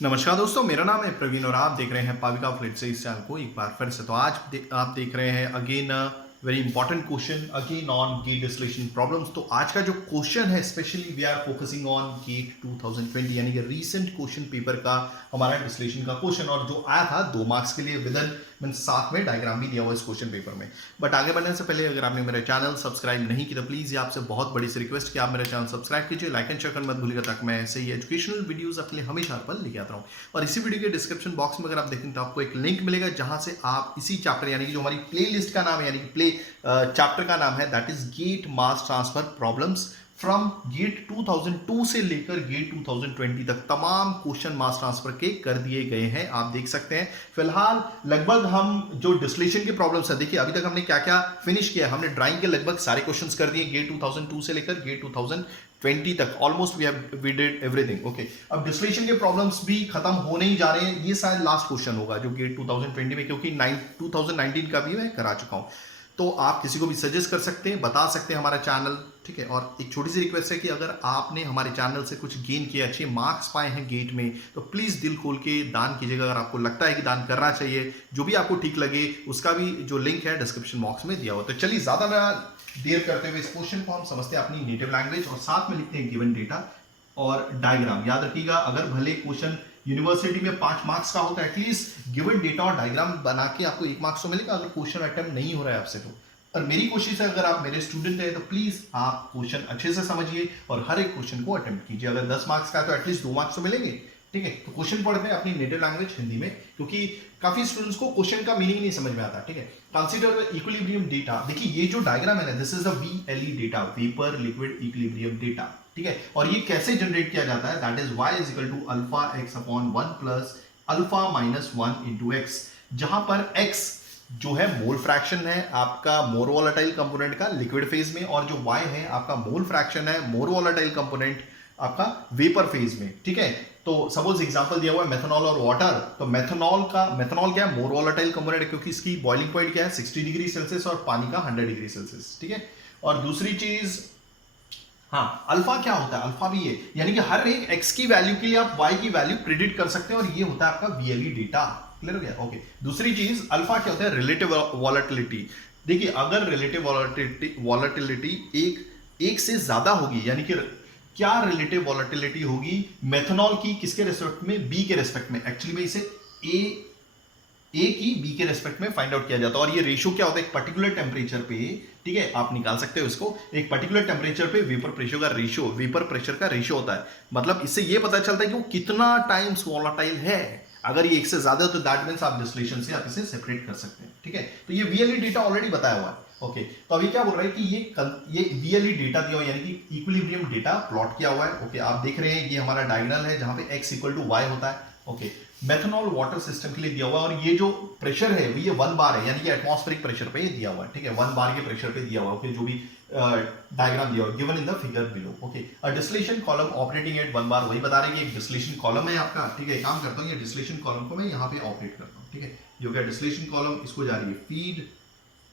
नमस्कार दोस्तों, मेरा नाम है प्रवीण और आप देख रहे हैं पाविका फ्लिट से इस चैनल को एक बार फिर से। तो आज आप देख रहे हैं again very important question again on GATE distillation problems. तो आज का जो क्वेश्चन है specially we are focusing on GATE 2020 यानी कि रीसेंट क्वेश्चन पेपर का हमारा डिस्टिलेशन का क्वेश्चन, और जो आया था 2 मार्क्स के लिए विद इन साथ में डायग्राम भी दिया हुआ इस क्वेश्चन पेपर में। बट आगे बढ़ने से पहले अगर आपने मेरा चैनल सब्सक्राइब नहीं किया तो प्लीज ये आपसे बहुत बड़ी सी रिक्वेस्ट कि आप मेरा चैनल सब्सक्राइब कीजिए, लाइक एंड शेयर करना मत भूलिएगा ताकि मैं ऐसे ही एजुकेशनल वीडियोस आपके लिए हमेशा हर पल लेके आता हूँ। और इसी वीडियो के डिस्क्रिप्शन बॉक्स में अगर आप देखें तो आपको एक लिंक मिलेगा जहां से आप इसी चैप्टर यानी कि जो हमारी प्ले लिस्ट का नाम है यानी कि प्ले चैप्टर का नाम है that is GATE mass transfer problems from GATE 2002 से लेकर गेट 2020 तक तमाम क्वेश्चन मास ट्रांसफर के कर दिए गए हैं। आप देख सकते हैं फिलहाल लगभग हम जो डिस्टिलेशन के प्रॉब्लम्स है, देखिए अभी तक हमने क्या क्या फिनिश किया। हमने ड्राइंग के लगभग सारे क्वेश्चंस कर दिए गेट 2002 से लेकर गेट 2020 तक, almost we did everything. Okay, अब डिस्टिलेशन के प्रॉब्लम्स भी खत्म होने ही जा रहे हैं। ये शायद लास्ट क्वेश्चन होगा जो गेट 2020 में, क्योंकि 2019 का भी मैं करा चुका हूं। तो आप किसी को भी सजेस्ट कर सकते हैं, बता सकते हैं हमारा चैनल, ठीक है। और एक छोटी सी रिक्वेस्ट है कि अगर आपने हमारे चैनल से कुछ गेन किया, अच्छे मार्क्स पाए हैं गेट में, तो प्लीज़ दिल खोल के दान कीजिएगा। अगर आपको लगता है कि दान करना चाहिए, जो भी आपको ठीक लगे, उसका भी जो लिंक है डिस्क्रिप्शन बॉक्स में दिया हुआ। तो चलिए ज़्यादा ना देर करते हुए इस क्वेश्चन को हम समझते हैं अपनी नेटिव लैंग्वेज और साथ में लिखते हैं गिवन डेटा और डायग्राम। याद रखिएगा, अगर भले क्वेश्चन यूनिवर्सिटी में 5 मार्क्स का होता है, एटलीस्ट गिवन डेटा और डायग्राम बना के आपको 1 मार्क्स तो मिलेगा अगर क्वेश्चन अटेम्प्ट नहीं हो रहा है आपसे। तो और मेरी कोशिश है अगर आप मेरे स्टूडेंट हैं तो प्लीज आप क्वेश्चन अच्छे से समझिए और हर एक क्वेश्चन को अटेम्प्ट कीजिए। अगर 10 मार्क्स का है तो एटलीस्ट 2 मार्क्स तो मिलेंगे, ठीक है। तो क्वेश्चन पढ़ते हैं अपनी नेटिव लैंग्वेज हिंदी में, क्योंकि काफी स्टूडेंट्स को क्वेश्चन का मीनिंग नहीं समझ में आता, ठीक है। Consider the equilibrium data. देखिए ये जो डायग्राम है ना, this is the VLE data, vapour liquid equilibrium data, ठीक है। और ये कैसे जनरेट किया जाता है, that is y is equal to alpha x upon 1 plus alpha minus 1 into x, जहां पर x जो है मोल फ्रैक्शन है आपका मोर वोलेटाइल कंपोनेंट का लिक्विड फेज में, और जो y है आपका मोल फ्रैक्शन है मोर वोलेटाइल कंपोनेंट आपका वेपर फेज में, ठीक है। तो सपोज एग्जांपल दिया हुआ है मेथनॉल और वाटर। तो मेथनॉल क्या है, मोर वोलेटाइल कंपोनेंट है क्योंकि इसकी बॉइलिंग पॉइंट क्या है 60 डिग्री सेल्सियस और पानी का 100 डिग्री सेल्सियस, ठीक है। और दूसरी चीज, हाँ, अल्फा क्या होता है, अल्फा भी है यानी कि हर एक x की वैल्यू के लिए आप y की वैल्यू प्रिडिक्ट कर सकते हैं, और ये होता है आपका VLE डेटा। क्लियर हो गया? ओके। दूसरी चीज अल्फा क्या होता है, रिलेटिव वॉलेटिलिटी। देखिए अगर रिलेटिव वॉलेटिलिटी एक से ज्यादा होगी, यानी कि क्या रिलेटिव वॉलेटिलिटी होगी मेथनॉल की, किसके रेस्पेक्ट में, बी के रेस्पेक्ट में। एक्चुअली में इसे ए की बी के रेस्पेक्ट में फाइंड आउट किया जाता है, और ये रेशियो क्या होता है, एक पर्टिकुलर टेम्परेचर पे, ठीक है, आप निकाल सकते हो इसको। एक पर्टिकुलर टेम्परेचर पे वेपर प्रेशर का रेशियो, वेपर प्रेशर का रेशियो होता है। मतलब इससे ये पता चलता है कि वो कितना टाइम्स वॉलेटाइल है। अगर ये 1 से ज्यादा हो तो दैट मींस आप डिस्टिलेशन से आप इसे सेपरेट कर सकते हैं, ठीक है। तो ये VLE डेटा ऑलरेडी बताया हुआ है। ओके, तो अभी क्या बोल रहा है कि ये VLE डेटा दिया हुआ यानी कि इक्विलिब्रियम डेटा प्लॉट किया हुआ है। ओके, आप देख रहे हैं ये हमारा डायगोनल है जहां पे x इक्वल टू y होता है। ओके, मेथनॉल वाटर सिस्टम के लिए दिया हुआ है, और ये जो प्रेशर है वो ये 1 बार है यानी कि एटमॉस्फेरिक प्रेशर पे दिया हुआ है, ठीक है। 1 बार के प्रेशर पे दिया हुआ है। ओके, जो भी डायग्राम दिया हुआ है given in the figure below. Okay, a distillation column operating eight 1 बार, वही बता रहे हैं कि एक डिस्टिलेशन कॉलम है आपका, ठीक है। काम करता हूं, ये डिस्टिलेशन कॉलम को मैं यहां पे ऑपरेट करता हूं, ठीक है। ये हो गया डिस्टिलेशन कॉलम, इसको जा रही है फीड।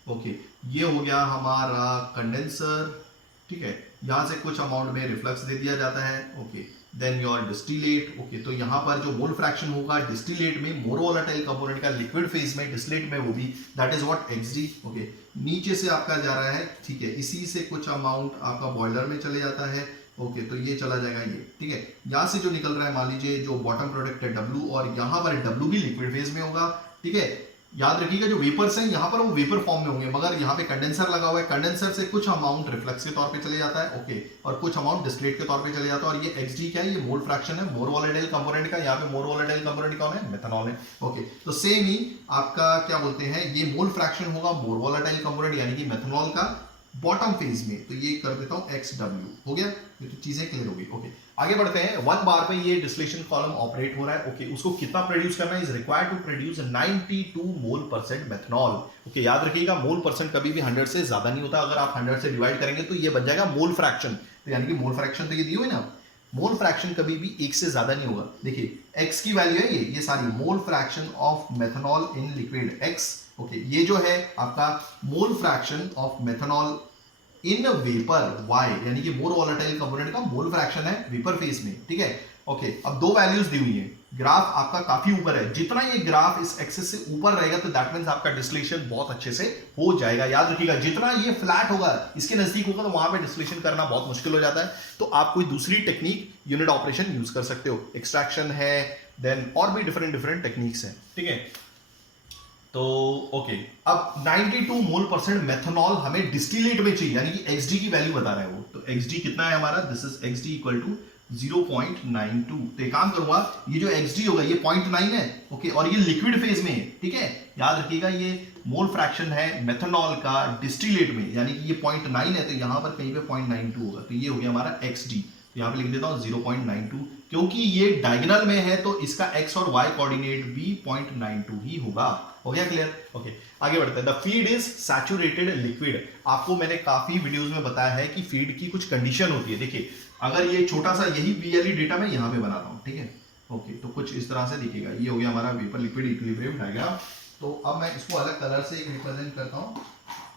ओके, ये हो गया हमारा कंडेंसर, ठीक है। यहां से कुछ अमाउंट में रिफ्लक्स दे दिया जाता है। Okay, then your distillate. Okay, तो यहां पर जो मोल फ्रैक्शन होगा डिस्टिलेट में मोर वोलेटाइल कंपोनेंट का लिक्विड फेज में, डिस्टिलेट में वो भी that is what XD। Okay, नीचे से आपका जा रहा है, ठीक है, इसी से कुछ अमाउंट आपका बॉयलर में चले जाता है। ओके, तो ये चला जाएगा ये, ठीक है। यहां से जो निकल रहा है मान लीजिए जो बॉटम प्रोडक्ट है W, और यहां पर W भी लिक्विड फेज में होगा, ठीक है। याद रखिएगा जो वेपर्स हैं यहाँ पर वो वेपर फॉर्म में होंगे, मगर यहाँ पे कंडेंसर लगा हुआ है, कंडेंसर से कुछ अमाउंट रिफ्लक्स के तौर पे चले जाता है। ओके, और कुछ अमाउंट डिस्टिलेट के तौर पे चले जाता है। और ये XD क्या है, ये मोल फ्रैक्शन है मोर वोलेटाइल कंपोनेंट का। यहाँ पे मोर वोलेटाइल कंपोनेंट कौन है, मेथनॉल है। ओके, तो सेम ही आपका क्या बोलते हैं, ये मोल फ्रैक्शन होगा मोर वोलेटाइल कंपोनेंट यानी कि मेथनॉल का बॉटम फेज में। तो ये कर देता हूं XW, हो गया, ये तो चीजें क्लियर हो गई। ओके, आगे बढ़ते हैं। 1 बार में ये डिस्टिलेशन कॉलम ऑपरेट हो रहा है। ओके, उसको कितना प्रोड्यूस करना है, is required to produce 92 mole percent methanol. Okay, याद रखिएगा मोल परसेंट कभी भी 100 से ज्यादा नहीं होता। अगर आप 100 से डिवाइड करेंगे तो ये बन जाएगा मोल फ्रैक्शन। तो यानी कि मोल फ्रैक्शन तो ये दी हुई ना, मोल फ्रैक्शन कभी भी 1 से ज्यादा नहीं होगा। देखिए x की वैल्यू है ये सारी mole fraction of methanol in liquid x। Okay, ये जो है आपका mole fraction of methanol in vapour y, यानी कि मोर वोलेटाइल कंपोनेंट का मोल फ्रैक्शन है वेपर फेज में, ठीक है। ओके, अब दो वैल्यूज दी हुई है, ग्राफ आपका काफी ऊपर है, जितना ये ग्राफ इस एक्सिस से ऊपर रहेगा तो दैट मींस आपका डिस्टिलेशन बहुत अच्छे से हो जाएगा। याद रखिएगा, जितना ये फ्लैट होगा, इसके नजदीक होगा, तो वहां पे डिस्टिलेशन करना बहुत मुश्किल हो जाता है। तो आप कोई दूसरी टेक्निक यूनिट ऑपरेशन यूज कर सकते हो, एक्सट्रैक्शन है, देन और भी डिफरेंट टेक्निक्स हैं, ठीक है। तो ओके, अब 92 मोल परसेंट मेथनॉल हमें डिस्टिलेट में चाहिए, यानी कि XD की वैल्यू बता रहा है वो। तो XD कितना है हमारा, this is XD equal to 0.92। तो एक काम करूंगा, ये जो XD होगा ये 0.9 है, ओके, और ये लिक्विड फेज में है, ठीक है। याद रखिएगा ये मोल फ्रैक्शन है मेथनॉल का डिस्टिलेट में, यानी कि ये 0.9 है, तो यहां पर कहीं पे 0.92 होगा, तो ये हो गया हमारा XD। तो यहां पे लिख देता हूं 0.92, क्योंकि ये डायगोनल में है तो इसका x और y कोऑर्डिनेट भी 0.92 ही होगा। हो गया क्लियर? ओके, आगे बढ़ते हैं। The feed is saturated liquid. आपको मैंने काफी वीडियोस में बताया है कि फीड की कुछ कंडीशन होती है। देखिए, अगर ये छोटा सा यही VLE डेटा मैं यहां पे बना रहा हूं, ठीक है, ओके, तो कुछ इस तरह से दिखेगा। ये हो गया हमारा वेपर लिक्विड इक्विलिब्रियम डायग्राम। तो अब मैं इसको अलग कलर से एक रिप्रेजेंट करता हूं,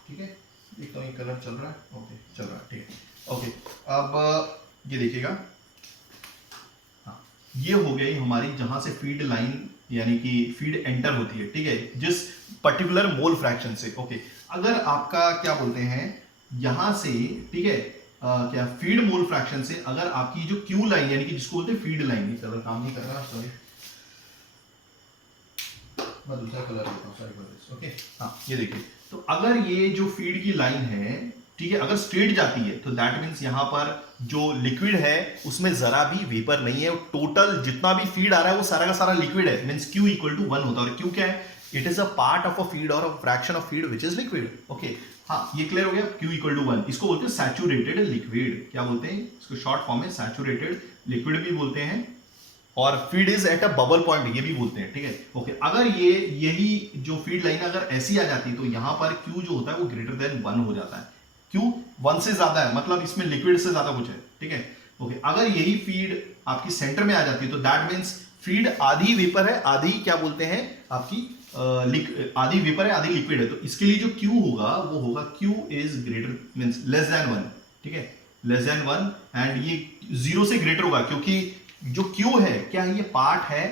ठीक है। देखता हूं ये कलर चल रहा है, ओके चल रहा है, ठीक है। ओके, अब ये देखिएगा, हाँ, ये हो गई हमारी जहां से फीड लाइन यानी कि फीड एंटर होती है, ठीक है, जिस पर्टिकुलर मोल फ्रैक्शन से। ओके, अगर आपका क्या बोलते हैं यहां से, ठीक है, क्या फीड मोल फ्रैक्शन से अगर आपकी जो क्यू लाइन यानी कि जिसको बोलते हैं फीड लाइन, ये कलर काम नहीं कर रहा, सॉरी, मैं दूसरा कलर लेता हूं, सॉरी फॉर दिस। ओके, हाँ, ये देखिए, तो अगर ये जो फीड की लाइन है, ठीक है, अगर स्ट्रेट जाती है तो दैट मींस यहां पर जो लिक्विड है उसमें जरा भी वेपर नहीं है, टोटल जितना भी फीड आ रहा है वो सारा का सारा लिक्विड है, मींस Q इक्वल टू 1 होता है। और Q क्या है, it is a part of a feed और a fraction of feed which is liquid. Okay, हाँ, ये क्लियर हो गया, Q इक्वल टू 1, इसको बोलते हैं सैचुरेटेड लिक्विड। क्या बोलते हैं इसको, शॉर्ट फॉर्म में सैचुरेटेड लिक्विड भी बोलते हैं, और feed is at a bubble point ये भी बोलते हैं, ठीक है। ओके, अगर ये यही जो फीड लाइन अगर ऐसी आ जाती तो यहां पर Q जो होता है वो ग्रेटर देन 1 हो जाता है। Q 1 से ज्यादा है, मतलब इसमें लिक्विड से ज्यादा कुछ है, ठीक है। ओके, अगर यही फीड आपकी सेंटर में आ जाती है तो दैट मींस फीड आधी वेपर है, आधी क्या बोलते हैं आपकी आधी वेपर है, आधी लिक्विड है। तो इसके लिए जो Q होगा वो होगा Q is greater means less than 1, ठीक है, लेस देन 1, एंड ये 0 से ग्रेटर होगा, क्योंकि जो Q है क्या है, ये पार्ट है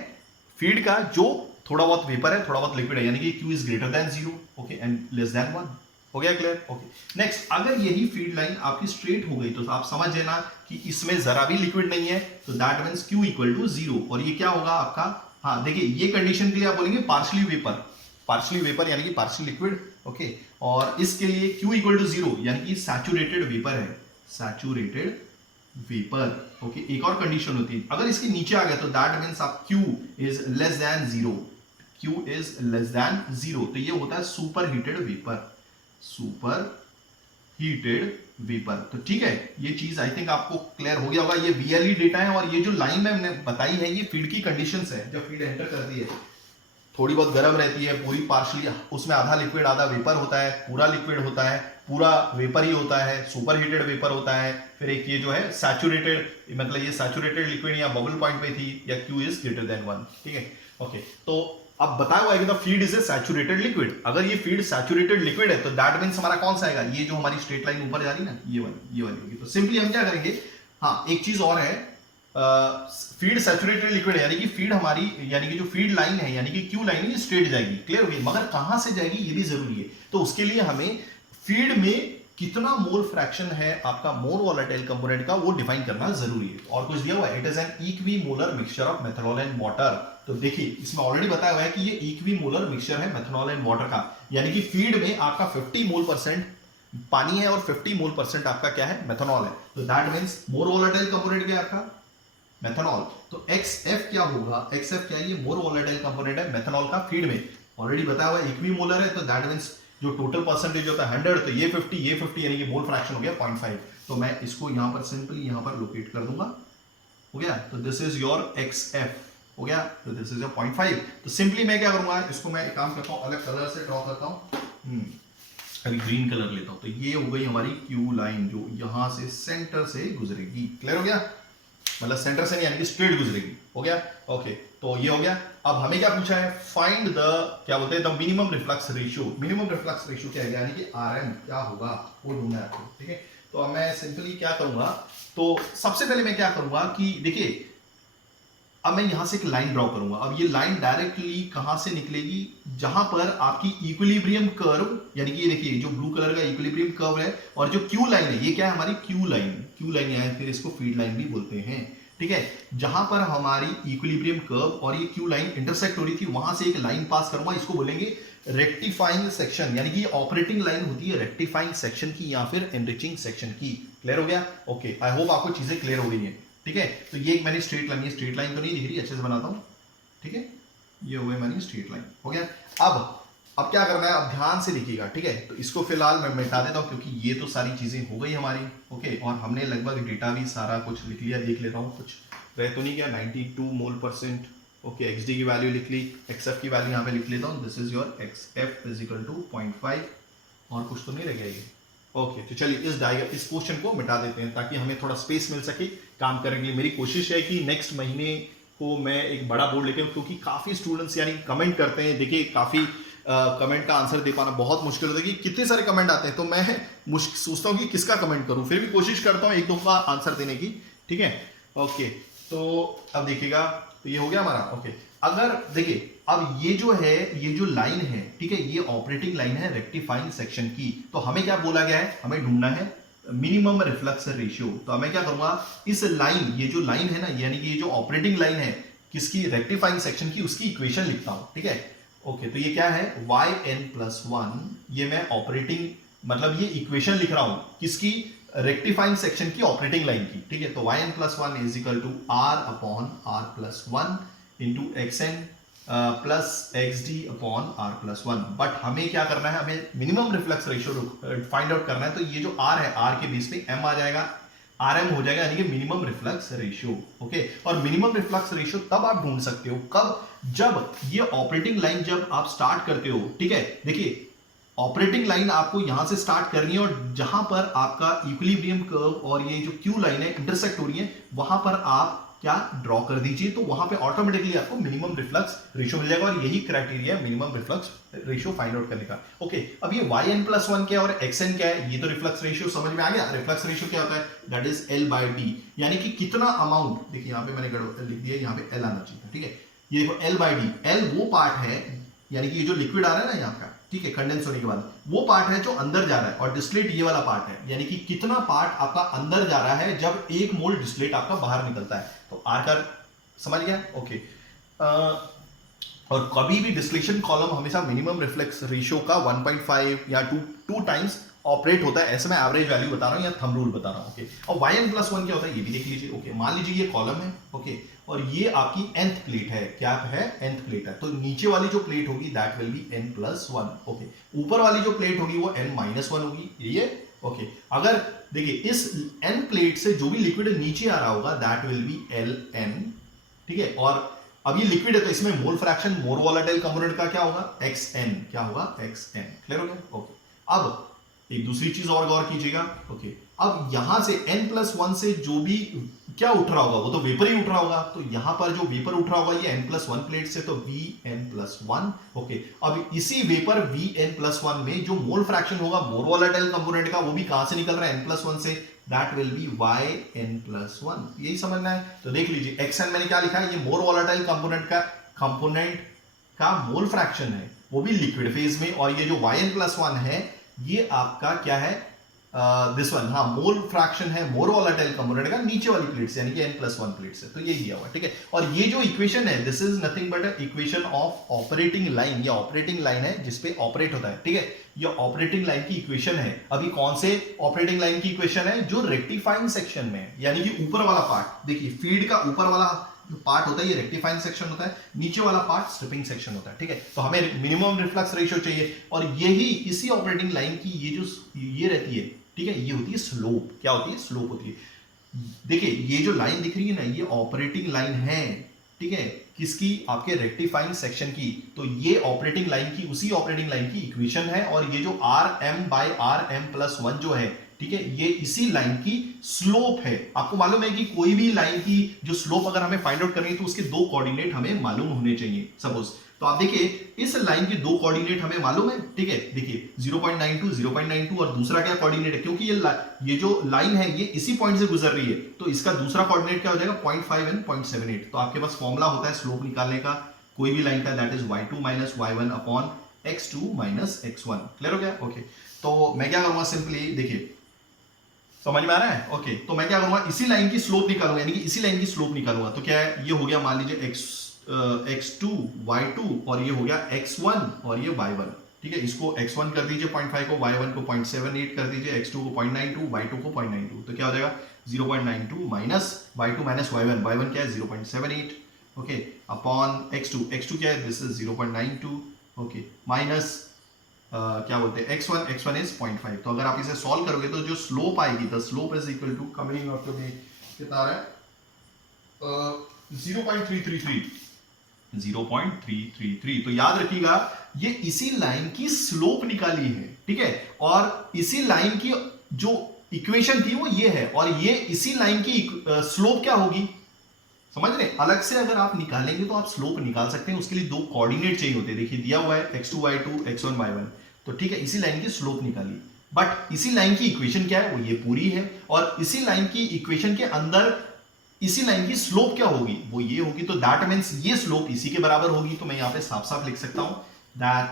फीड का जो थोड़ा बहुत वेपर है, थोड़ा बहुत लिक्विड है, यानी कि Q is greater than 0, okay, and less than 1। हो गया क्लियर? ओके, नेक्स्ट, अगर यही फीड लाइन आपकी स्ट्रेट हो गई तो आप समझ लेना कि इसमें जरा भी लिक्विड नहीं है, तो that means Q equal to 0, और ये क्या होगा आपका, हाँ देखिए, ये कंडीशन के लिए आप बोलेंगे पार्शली वेपर यानी कि पार्शली लिक्विड, ओके, और इसके लिए Q इक्वल टू 0 यानी कि सैचुरेटेड वेपर है, सैचुरेटेड वेपर। ओके, एक और कंडीशन होती है, अगर इसके नीचे आ गया तो दैट मींस आप Q is less than 0, Q is less than 0, तो ये होता है super heated vapour, super heated vapour. तो ठीक है, ये चीज आई थिंक आपको क्लियर हो गया होगा। ये VLE डेटा है, और ये जो लाइन मैंने बताई है ये फीड की कंडीशंस है। जब फीड एंटर करती है थोड़ी बहुत गर्म रहती है, पूरी पार्शली, उसमें आधा लिक्विड आधा वेपर होता है, पूरा लिक्विड होता है, पूरा वेपर ही होता है, सुपर हीटेड वेपर होता है। फिर एक ये जो है सैचुरेटेड, मतलब ये सैचुरेटेड लिक्विड या बबल पॉइंट पे थी, या Q इज ग्रेटर देन 1, ठीक है। ओके, तो अब बताया हुआ है कि the feed is a saturated liquid. अगर ये फीड सैचुरेटेड लिक्विड है तो दैट मींस हमारा कौन सा आएगा, ये जो हमारी स्ट्रेट लाइन ऊपर जा रही है ना, ये वाली होगी। तो सिंपली हम क्या करेंगे, हाँ, एक चीज और है, फीड सैचुरेटेड लिक्विड है, यानी कि फीड हमारी, यानी कि जो फीड लाइन है यानी कि क्यू लाइन है, ये स्ट्रेट जाएगी, क्लियर होगी, मगर कहां से जाएगी ये भी जरूरी है। तो उसके लिए हमें फीड में कितना मोल फ्रैक्शन है आपका मोर वोलेटाइल कंपोनेंट का वो डिफाइन करना जरूरी है। और कुछ दिया हुआ है, it is an equimolar mixture of methanol and water. तो देखिए, इसमें ऑलरेडी बताया हुआ है कि ये इक्विमोलर मिक्सचर है मेथनॉल एंड वाटर का, यानी कि फीड में आपका 50 मोल परसेंट पानी है और 50 मोल परसेंट आपका क्या है, मेथनॉल है। तो that means more volatile component क्या है आपका, मेथनॉल। तो XF क्या होगा, XF क्या है, ये मोर वोलेटाइल कंपोनेंट है मेथनॉल का फीड में, ऑलरेडी बताया हुआ है, इक्विमोलर है। तो दैट मींस जो टोटल परसेंटेज होता है 100, तो ये 50 यानी कि मोल फ्रैक्शन हो गया 0.5। तो मैं इसको यहां पर सिंपली यहां पर लोकेट कर दूंगा, हो गया। तो दिस इज योर XF, हो गया, तो दिस इज योर 0.5। तो सिंपली मैं क्या करूंगा, इसको मैं एक काम करता हूं, अलग कलर से ड्रॉ करता हूं, अभी ग्रीन कलर लेता हूं। तो ये हो गई हमारी क्यू लाइन जो यहां से सेंटर से गुजरेगी, क्लियर हो गया, मतलब सेंटर से नहीं यानी कि स्ट्रेट गुजरेगी, हो गया। ओके, तो ये हो गया। अब हमें क्या पूछा है, फाइंड द, क्या बोलते हैं, the minimum reflux ratio. Minimum reflux ratio क्या है, यानी कि RM क्या होगा वो ढूंढना है आपको, ठीक है। तो अब मैं सिंपली क्या करूंगा, तो सबसे पहले मैं क्या करूंगा कि देखिए, अब मैं यहां से एक लाइन ड्रॉ करूंगा। अब ये लाइन डायरेक्टली कहां से निकलेगी, जहां पर आपकी इक्विलिब्रियम कर्व, यानी कि ये देखिए जो ब्लू कलर का इक्विलिब्रियम कर्व है, और जो क्यू लाइन है, ये क्या है हमारी क्यू लाइन या फिर इसको फीड लाइन भी बोलते हैं, ठीक है। जहां पर हमारी इक्विलिब्रियम कर्व और ये क्यू लाइन इंटरसेक्ट हो रही थी, वहां से एक लाइन पास करूंगा, इसको बोलेंगे रेक्टिफाइंग सेक्शन, यानी कि ऑपरेटिंग लाइन होती है रेक्टिफाइंग सेक्शन की या फिर एनरिचिंग सेक्शन की। क्लियर हो गया? ओके, आई होप आपको चीजें क्लियर हो गई है, ठीक है। तो ये एक मैंने स्ट्रेट लाइन, ये स्ट्रेट लाइन तो नहीं दिख रही, अच्छे से बनाता हूं, ठीक है। ये हो गई हमारी स्ट्रेट लाइन, हो गया। अब क्या करना है, अब ध्यान से देखिएगा, ठीक है। तो इसको फिलहाल मैं मिटा देता हूं, क्योंकि ये तो सारी चीजें हो गई हमारी, ओके। और हमने लगभग डेटा भी सारा कुछ लिख लिया, देख लेता हूँ कुछ रह तो नहीं गया। 92 मोल%, ओके। एक्सडी की वैल्यू लिख ली, एक्सएफ की वैल्यू यहाँ पे लिख लेता हूँ, this is your X F is equal to 0.5, और कुछ तो नहीं रह गया ये, ओके। तो चलिए इस क्वेश्चन को मिटा देते हैं, ताकि हमें थोड़ा स्पेस मिल सके काम करने के लिए। मेरी कोशिश है कि नेक्स्ट महीने को मैं एक बड़ा बोर्ड लेके, क्योंकि काफ़ी स्टूडेंट्स यानी कमेंट करते हैं, देखिए काफ़ी कमेंट का आंसर दे पाना बहुत मुश्किल होता है, कि कितने सारे कमेंट आते हैं, तो मैं सोचता हूँ कि किसका कमेंट करूँ, फिर भी कोशिश करता हूँ एक दो का आंसर देने की, ठीक है, ओके। तो अब देखिएगा, तो ये हो गया हमारा, ओके। अगर देखिए अब ये जो है, ये जो लाइन है, ठीक है, ये ऑपरेटिंग लाइन है रेक्टिफाइंग सेक्शन की। तो हमें क्या बोला गया है, हमें ढूंढना है मिनिमम रिफ्लक्स रेशियो। तो मैं क्या करूंगा, इस लाइन, ये जो लाइन है ना, यानी कि ये जो ऑपरेटिंग लाइन है किसकी, रेक्टिफाइंग सेक्शन की, उसकी इक्वेशन लिखता हूं, ठीक है, ओके। तो ये क्या है, yn+1, ये मैं ऑपरेटिंग, मतलब ये इक्वेशन लिख रहा हूं किसकी, रेक्टिफाइंग सेक्शन की, ऑपरेटिंग लाइन की, ठीक है। तो yn+1 is equal to r/r+1 into xn plus xd upon r+1। But हमें क्या करना है, हमें minimum reflux ratio find out करना है। तो ये जो r है, r के बेस पे m आ जाएगा, rm हो जाएगा, यानी कि मिनिमम रिफ्लेक्स रेशियो, ओके। और मिनिमम रिफ्लेक्स रेशियो तब आप ढूंढ सकते हो, कब, जब ये ऑपरेटिंग लाइन जब आप स्टार्ट करते हो, ठीक है। देखिए ऑपरेटिंग लाइन आपको यहां से स्टार्ट करनी है, और जहां पर आपका इक्विलिब्रियम कर्व और ये जो क्यू लाइन है इंटरसेक्ट हो रही है, वहां पर आप क्या ड्रॉ कर दीजिए, तो वहां पे ऑटोमेटिकली आपको मिनिमम रिफ्लक्स रेशियो मिल जाएगा। और यही क्राइटेरिया है minimum reflux ratio find out करने का, ओके। अब ये yn+1 क्या है और xn क्या है, ये तो रिफ्लक्स रेशियो समझ में आ गया। रिफ्लक्स रेशियो क्या होता है, दैट इज L/D, यानी कि कितना अमाउंट, देखिए यहाँ पे मैंने लिख दिया, यहाँ पे L आना चाहिए, ठीक है। ये देखो L/D, L वो पार्ट है, यानी कि ये जो लिक्विड आ रहा है ना यहाँ का, ठीक है, कंडेंस होने के बाद वो पार्ट है जो अंदर जा रहा है, और डिस्टिलेट ये वाला पार्ट है, यानी कि कितना पार्ट आपका अंदर जा रहा है जब 1 मोल डिस्टिलेट आपका बाहर निकलता है। तो आर का समझ गया, ओके। और कभी भी डिस्टिलेशन कॉलम हमेशा मिनिमम रिफ्लेक्स रेशियो का 1.5 या 2 टाइम्स ऑपरेट होता है, ऐसे मैं एवरेज वैल्यू बता रहा हूं या थंब रूल बता रहा हूं, ओके। और yn+1 क्या होता है ये भी देख लीजिए, ओके। मान लीजिए ये कॉलम है, ओके, और ये आपकी nth प्लेट है, क्या है, nth प्लेट है। तो नीचे वाली जो प्लेट होगी that will be n+1, okay. ऊपर वाली जो प्लेट होगी वो n-1 होगी, ये, ओके। अगर देखिए इस n प्लेट से जो भी लिक्विड नीचे आ रहा होगा दैट विल बी Ln, ठीक है। और अब ये लिक्विड है तो इसमें मोल फ्रैक्शन, मोर वोलेटाइल कंपोनेंट का क्या होगा, xn, क्या होगा, xn। क्लियर हो गया, ओके। अब एक दूसरी चीज और गौर कीजिएगा, ओके। अब यहां से n+1 से जो भी क्या उठ रहा होगा, वो तो वेपर ही उठ रहा होगा। तो यहां पर जो वेपर उठ रहा होगा ये n+1 प्लेट से, तो Vn+1, ओके। अब इसी वेपर Vn+1 में जो मोल फ्रैक्शन होगा मोर वोलेटाइल कंपोनेंट का, वो भी कहां से निकल रहा है, n+1 से, दैट विल बी Yn+1। यही समझना है। तो देख लीजिए xn मैंने क्या लिखा है, ये मोर वोलेटाइल कंपोनेंट का मोल फ्रैक्शन है, वो भी लिक्विड फेज में। और ये जो Yn+1 है ये आपका क्या है, दिस वन, हाँ, मोल फ्रैक्शन है मोर वोलेटाइल कंपोनेंट का नीचे वाली प्लेट से, यानी कि n+1 प्लेट से। तो ये दिया हुआ, ठीक है। और ये जो इक्वेशन है this is nothing but equation of operating line, ये ऑपरेटिंग लाइन है जिसपे ऑपरेट होता है, ठीक है। ये ऑपरेटिंग लाइन की इक्वेशन है। अभी कौन से ऑपरेटिंग लाइन की इक्वेशन है, जो रेक्टिफाइंग सेक्शन में, यानी कि ऊपर वाला पार्ट, देखिए फीड का ऊपर वाला जो पार्ट होता है ये रेक्टिफाइंग सेक्शन होता है, नीचे वाला पार्ट स्ट्रिपिंग सेक्शन होता है, ठीक है। तो हमें मिनिमम रिफ्लक्स रेशियो चाहिए, और यही इसी ऑपरेटिंग लाइन की ये जो ये रहती है, ठीक है, ये होती है स्लोप। क्या होती है, स्लोप होती है। देखिए ये जो लाइन दिख रही है ना, ये ऑपरेटिंग लाइन है, ठीक है, किसकी, आपके रेक्टिफाइंग सेक्शन की। तो ये ऑपरेटिंग लाइन की, उसी ऑपरेटिंग लाइन की इक्वेशन है। और ये जो Rm/Rm+1 जो है, ठीक है, ये इसी लाइन की स्लोप है। आपको मालूम है कि कोई भी लाइन की जो स्लोप अगर हमें फाइंड आउट करनी है तो उसके दो कोऑर्डिनेट हमें मालूम होने चाहिए। सपोज तो आप देखिए इस लाइन के दो कोऑर्डिनेट हमें मालूम है, ठीक है, देखिए 0.92 0.92 और दूसरा क्या कोऑर्डिनेट है, क्योंकि ये जो लाइन है ये इसी पॉइंट से गुजर रही है, तो इसका दूसरा कोऑर्डिनेट क्या हो जाएगा 0.5 एंड 0.78। तो आपके पास फॉर्मूला होता है स्लोप निकालने का कोई भी लाइन का, that is y2 minus y1 upon x2 minus x1। Clear हो गया? ओके, तो मैं क्या करूंगा, सिंपली देखिए समझ में आ रहा है? ओके, तो मैं क्या करूंगा, इसी लाइन की स्लोप निकालूंगा, यानी कि इसी लाइन की स्लोप निकालूंगा। तो क्या है, ये हो गया मान लीजिए x2 y2 और ये हो गया x1 और ये y1। ठीक है, इसको x1 कर दीजिए 0.5 को, y1 को 0.78 कर दीजिए, x2 को 0.92, y2 को 0.92। तो क्या हो जाएगा 0.92 minus y2 minus y1, y1 क्या है 0.78, ओके, अपॉन x2 क्या है, दिस इज 0.92, ओके, माइनस क्या बोलते हैं x1 इज 0.5। तो अगर आप इसे सॉल्व करोगे तो जो स्लोप आएगी, the slope is equal to coming up to be कितना आ रहा है 0.333। तो याद रखिएगा ये इसी लाइन की स्लोप निकाली है, ठीक है, और इसी लाइन की जो इक्वेशन थी वो ये है, और ये इसी लाइन की स्लोप क्या होगी, समझ रहे? अलग से अगर आप निकालेंगे तो आप स्लोप निकाल सकते हैं, उसके लिए दो कोऑर्डिनेट चाहिए होते हैं। देखिए दिया हुआ है x2 y2 x1 y1, तो ठीक है, इसी लाइन की स्लोप निकाली, बट इसी लाइन की इक्वेशन क्या है, वो ये पूरी है, और इसी लाइन की इक्वेशन के अंदर इसी लाइन की स्लोप क्या होगी, वो ये होगी। तो दैट मींस ये स्लोप इसी के बराबर होगी। तो मैं यहां पे साफ साफ लिख सकता हूं that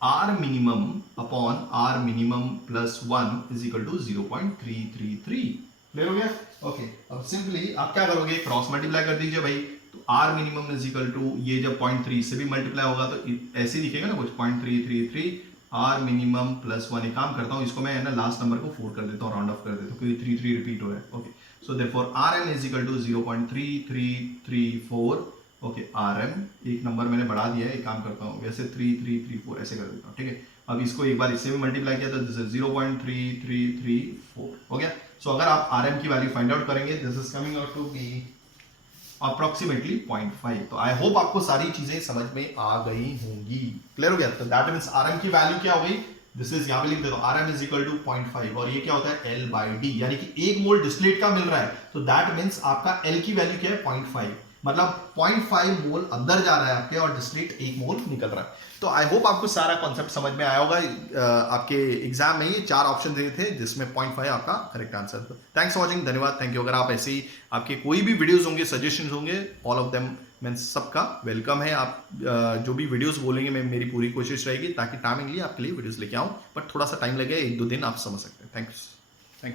r minimum upon r minimum plus 1 is equal to 0.333। Clear हो गया? ओके, अब सिंपली आप क्या करोगे, क्रॉस मल्टीप्लाई कर दीजिए भाई। तो r minimum is equal to, ये जब 0.3 से भी मल्टीप्लाई होगा तो ऐसे दिखेगा ना कुछ, 0.333 r मिनिमम प्लस 1। एक काम करता हूं, इसको मैं ना लास्ट नंबर को 4 कर देता हूं, राउंड ऑफ कर देता हूं, क्योंकि 3 रिपीट हो रहा है। Okay, so therefore rm is equal to 0.3334। Okay, rm एक नंबर मैंने बढ़ा दिया है, एक काम करता हूं, वैसे 3334 ऐसे कर देता हूं, ठीक है। अब इसको एक बार इससे भी मल्टीप्लाई किया तो दिस इज 0.3334 हो गया। सो अगर आप rm की वैल्यू फाइंड आउट करेंगे, this is coming out to be approximately 0.5। तो आई होप आपको सारी चीजें समझ में आ गई होंगी। क्लियर हो गया? तो दैट मींस rm की वैल्यू क्या हो गई, दिस इज यहां पे लिख देता हूं, rm इज इक्वल टू 0.5, और ये क्या होता है L/D, यानी कि 1 मोल डिस्टिलेट का मिल रहा है, तो दैट मींस आपका L की वैल्यू क्या है 0.5, मतलब 0.5 मोल अंदर जा रहा है आपके और डिस्टिलेट 1 मोल निकल रहा है। तो आई होप आपको सारा कॉन्सेप्ट समझ में आया होगा। आपके एग्जाम में ये 4 ऑप्शन दिए थे जिसमें 0.5 आपका करेक्ट आंसर था। थैंक्स फॉर वॉचिंग, धन्यवाद, थैंक यू। अगर आप ऐसे ही आपके कोई भी वीडियोस होंगे, सजेशंस होंगे, ऑल ऑफ देम मैं सबका वेलकम है। आप जो भी वीडियोस बोलेंगे, मैं मेरी पूरी कोशिश रहेगी ताकि टाइमिंगली आपके लिए वीडियोस लेके आऊं, बट थोड़ा सा टाइम लगेगा, 1-2 दिन आप समझ सकते हैं। Thank you.